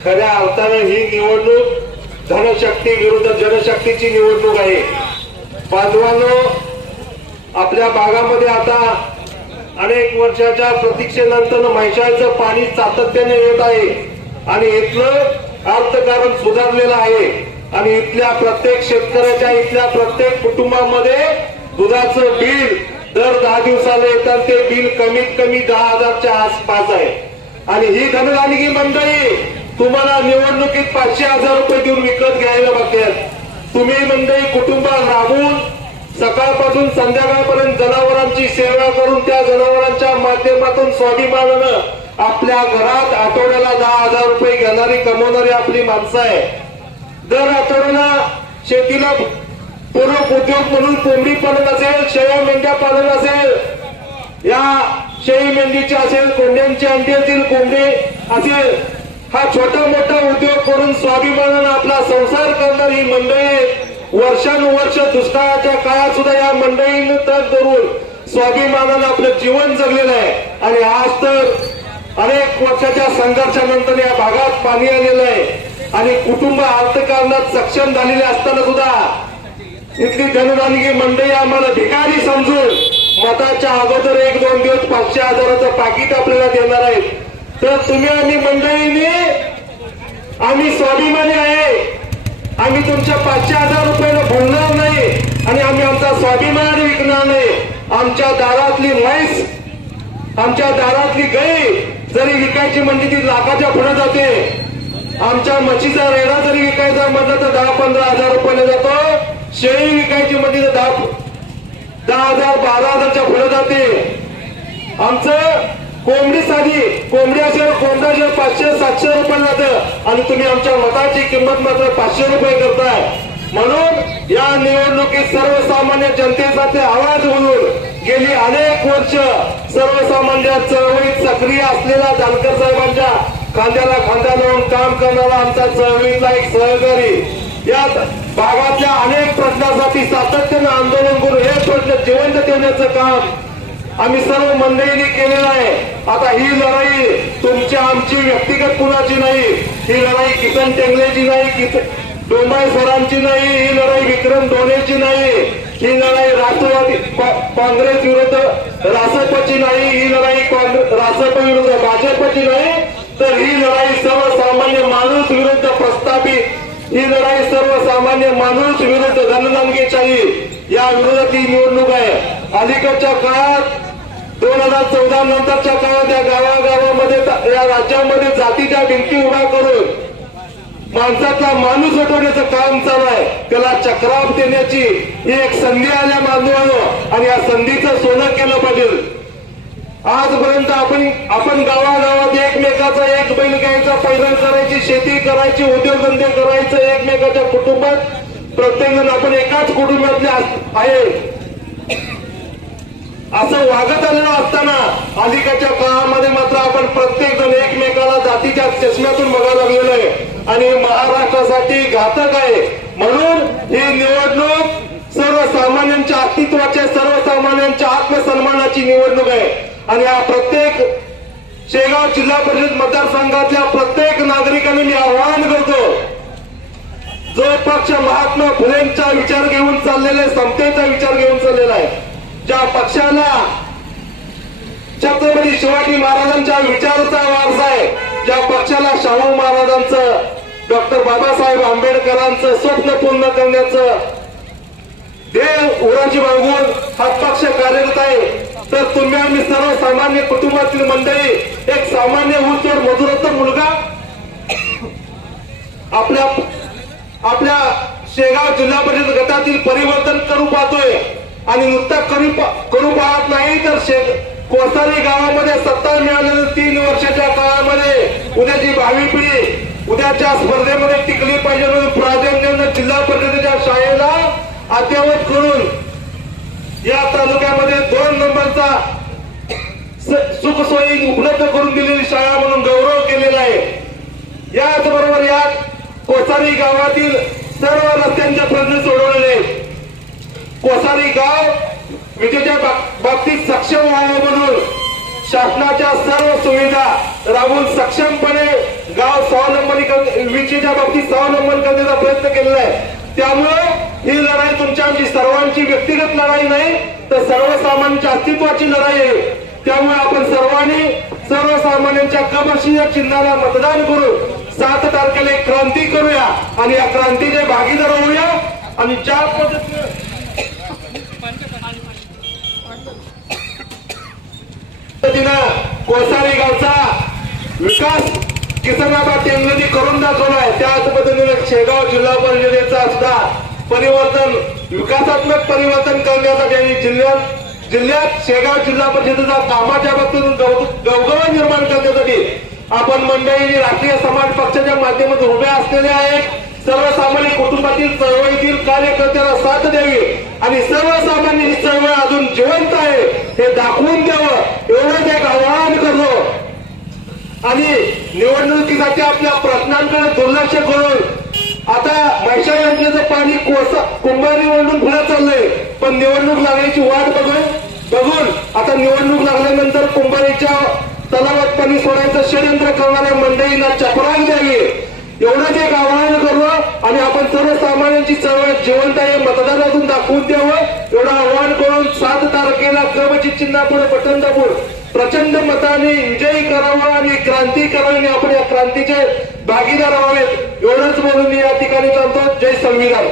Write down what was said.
खऱ्या अर्थाने ही निवडणूक धनशक्ती विरुद्ध जनशक्तीची निवडणूक आहे। बांधवांनो, आपल्या भागामध्ये आता अनेक वर्षाच्या प्रतीक्षेनंतर म्हैसाळचं पाणी सातत्याने येत आहे आणि इथलं अर्थकारण सुधारलेलं आहे आणि इथल्या प्रत्येक शेतकऱ्याच्या इथल्या प्रत्येक कुटुंबामध्ये दुधाचं बिल दर 10 दिवसाला येतात। ते बिल कमीत कमी 10,000च्या आसपास आहे आणि ही धनदानगी मंडळी तुम्हाला निवडणुकीत 500,000 रुपये देऊन विकत घ्यायला बघतात। तुम्ही मंडळी कुटुंबात राबून सकाळपासून संध्याकाळपर्यंत जनावरांची सेवा करून त्या जनावरांच्या माध्यमातून स्वाभिमानानं आपल्या घरात आठवड्याला 10,000 रुपये घेणारी कमवणारी आपली माणसं आहे। दर आठवड्याला शेतीला पूरक उद्योग म्हणून कोंबडी पालन असेल, शेळ्या मेंढ्या पालन असेल, या शेळी मेंढीचे असेल, कोंबड्यांचे अंडी असतील, कोंबडे असेल, हा छोटा मोठा उद्योग करून स्वाभिमानानं आपला संसार करणारी ही मंडळी वर्षानुवर्ष दुष्काळाच्या काळात सुद्धा या मंडळीनं तग धरून स्वाभिमानानं आपलं जीवन जगलेलं आहे आणि आज तर अनेक वर्षाच्या संघर्षानंतर या भागात पाणी आलेलं आहे आणि कुटुंब अर्थकारणात सक्षम झालेले असताना सुद्धा इथली धनदानगी मंडळी आम्हाला भिकारी समजून मताच्या अगोदर 1-2 दिवस 500,000चं पाकिट आपल्याला देणार आहेत। तर तुम्ही आम्ही मंडळीने आम्ही स्वाभिमानी आहे, आम्ही तुमच्या 500,000 रुपयाला भरणार नाही आणि आम्ही आमचा स्वाभिमान विकणार नाही। आमच्या दारातली म्हैस, आमच्या दारातली गाय जरी विकायची म्हणजे ती लाखाच्या पुढे जाते। आमच्या म्हशीचा रेडा जरी विकायचा म्हटलं तर 10-15,000 रुपयाला जातो। शेळी विकायची म्हणजे 10,000 12,000च्या पुढे जाते। आमचं कोंबडी साधी कोंबडी असेल, कोंबडा असेल 500-700 रुपये जातं आणि तुम्ही आमच्या मताची किंमत मात्र 500 रुपये करताय। म्हणून या निवडणुकीत सर्वसामान्य जनतेसाठी आवाज म्हणून गेली अनेक वर्ष सर्वसामान्य चळवळीत सक्रिय असलेला जानकर साहेबांच्या खांद्याला खांदा लावून काम करणारा आमचा चळवळीतला एक सहकारी, या भागातल्या अनेक प्रश्नासाठी सातत्यानं आंदोलन करून हे प्रश्न जिवंत ठेवण्याचं काम आम्ही सर्व मंडळींनी केलेलं आहे। आता ही लढाई तुमच्या आमची व्यक्तिगत कुणाची नाही, ही लढाई किसन टेंगलेची नाही, डोंबाई सरांची नाही, ही लढाई विक्रम धोनेची नाही, ही लढाई राष्ट्रवादी काँग्रेस विरुद्ध रासपची नाही, ही लढाई रासप विरुद्ध भाजपची नाही, तर ही लढाई सर्वसामान्य माणूस विरुद्ध प्रस्थापित, ही लढाई सर्वसामान्य माणूस विरुद्ध धनदानगीशाही या विरोधात ही निवडणूक आहे। अलीकडच्या काळात 2014 नंतरच्या काळात या गावागावामध्ये या राज्यामध्ये जातीच्या भिंती उभ्या करून माणसातला माणूस हटवण्याचं काम चालू आहे। त्याला चक्राव देण्याची ही एक संधी आल्या बांधवांनो आणि या संधीचं सोनं केलं पाहिजे। आजपर्यंत आपण गावागावात एकमेकाचा एक बैल घ्यायचा, पैरण करायची, शेती करायची, उद्योगधंदे करायचं, एकमेकाच्या कुटुंबात प्रत्येक जण आपण एकाच कुटुंबातले आहे असं वागत आलेलं असताना अलीकडच्या काळामध्ये मात्र आपण प्रत्येक जण एकमेकाला जातीच्या चष्म्यातून बघायला लागलेलो आहे आणि महाराष्ट्रासाठी घातक आहे। म्हणून ही निवडणूक सर्वसामान्यांच्या अस्तित्वाच्या, सर्वसामान्यांच्या आत्मसन्मानाची निवडणूक आहे आणि हा प्रत्येक शेगाव जिल्हा परिषद मतदारसंघातल्या प्रत्येक नागरिकांना मी आवाहन करतो, जो पक्ष महात्मा फुलेंचा विचार घेऊन चाललेला आहे, समतेचा विचार घेऊन चाललेला आहे, ज्या पक्षाला छत्रपती शिवाजी महाराजांच्या विचाराचा वारसा आहे, ज्या पक्षाला शाहू महाराजांचं, डॉक्टर बाबासाहेब आंबेडकरांचं स्वप्न पूर्ण करण्याचं देव उराची बाळगून हा पक्ष कार्यरत आहे, तर तुम्ही आम्ही सर्वसामान्य कुटुंबातील मंडळी एक सामान्य ऊसतोड मजुराचा मुलगा आपल्या शेगाव जिल्हा परिषद गटातील परिवर्तन करू पाहतोय आणि नुसता करू पाहत नाही तर कोसारी गावामध्ये सत्ता मिळालेल्या 3 वर्षाच्या काळामध्ये उद्याची भावी पिढी उद्याच्या स्पर्धेमध्ये टिकली पाहिजे म्हणून प्राधान्याने जिल्हा परिषदेच्या शाळेला अद्ययावत करून या तालुक्यामध्ये 2 नंबरचा सुखसोयी उपलब्ध करून दिलेली शाळा म्हणून गौरव केलेला आहे। याचबरोबर या कोसारी गावातील सर्व रस्त्यांचे प्रश्न सोडवलेले आहेत। कोसारी गाव विजेच्या बाबतीत सक्षम व्हावं म्हणून शासनाच्या सर्व सुविधा राबवून सक्षमपणे गाव स्वावलंबन विजेच्या बाबतीत स्वावलंबन करण्याचा प्रयत्न केलेला आहे. त्यामुळे ही लढाई तुमच्या आमची सर्वांची व्यक्तिगत लढाई नाही तर सर्वसामान्यांच्या अस्तित्वाची लढाई आहे. त्यामुळे आपण सर्वांनी सर्वसामान्यांच्या कमर्शियल चिन्हाला मतदान करू. 7 तारखेला एक क्रांती करूया आणि या क्रांतीचे भागीदार होऊया. आणि ज्या पद्धतीनं कोसारी गावचा विकास किसनाबाद टेंगणी करून दाखवलाय त्याच पद्धतीने शेगाव जिल्हा परिषदेचा सुद्धा परिवर्तन विकासात्मक परिवर्तन करण्यासाठी आणि जिल्ह्यात शेगाव जिल्हा परिषदेचा कामाच्या बाबतीतून गवगवा निर्माण करण्यासाठी आपण मंडळी राष्ट्रीय समाज पक्षाच्या माध्यमातून उभ्या असलेल्या आहेत. सर्वसामान्य कुटुंबातील चळवळीतील कार्यकर्त्यांना साथ द्यावी आणि सर्वसामान्य ही चळवळ अजून जिवंत आहे हे दाखवून द्यावं एवढंच एक आवाहन करतो. आणि निवडणुकीसाठी आपल्या प्रश्नांकडे दुर्लक्ष करून आता मैशा योजनेचं पाणी कुंभारी निवडणूक पुढे चाललंय. पण निवडणूक लागण्याची वाट बघून आता निवडणूक लागल्यानंतर कुंभारीच्या तलावात पाणी सोडायचं षडयंत्र करणाऱ्या मंडळींना चपराक द्यावी एवढंच एक आवाहन करू. आणि आपण सर्वसामान्यांची चळवळ जिवंत आहे मतदानातून दाखवून द्यावं एवढं आवाहन करून 7 तारखेला क्रमचित चिन्हापुढे बटन दाबून प्रचंड मताने विजयी करावा आणि क्रांती करावी आणि आपण या क्रांतीचे भागीदार व्हावेत एवढंच बोलून या ठिकाणी थांबतो. जय संविधान.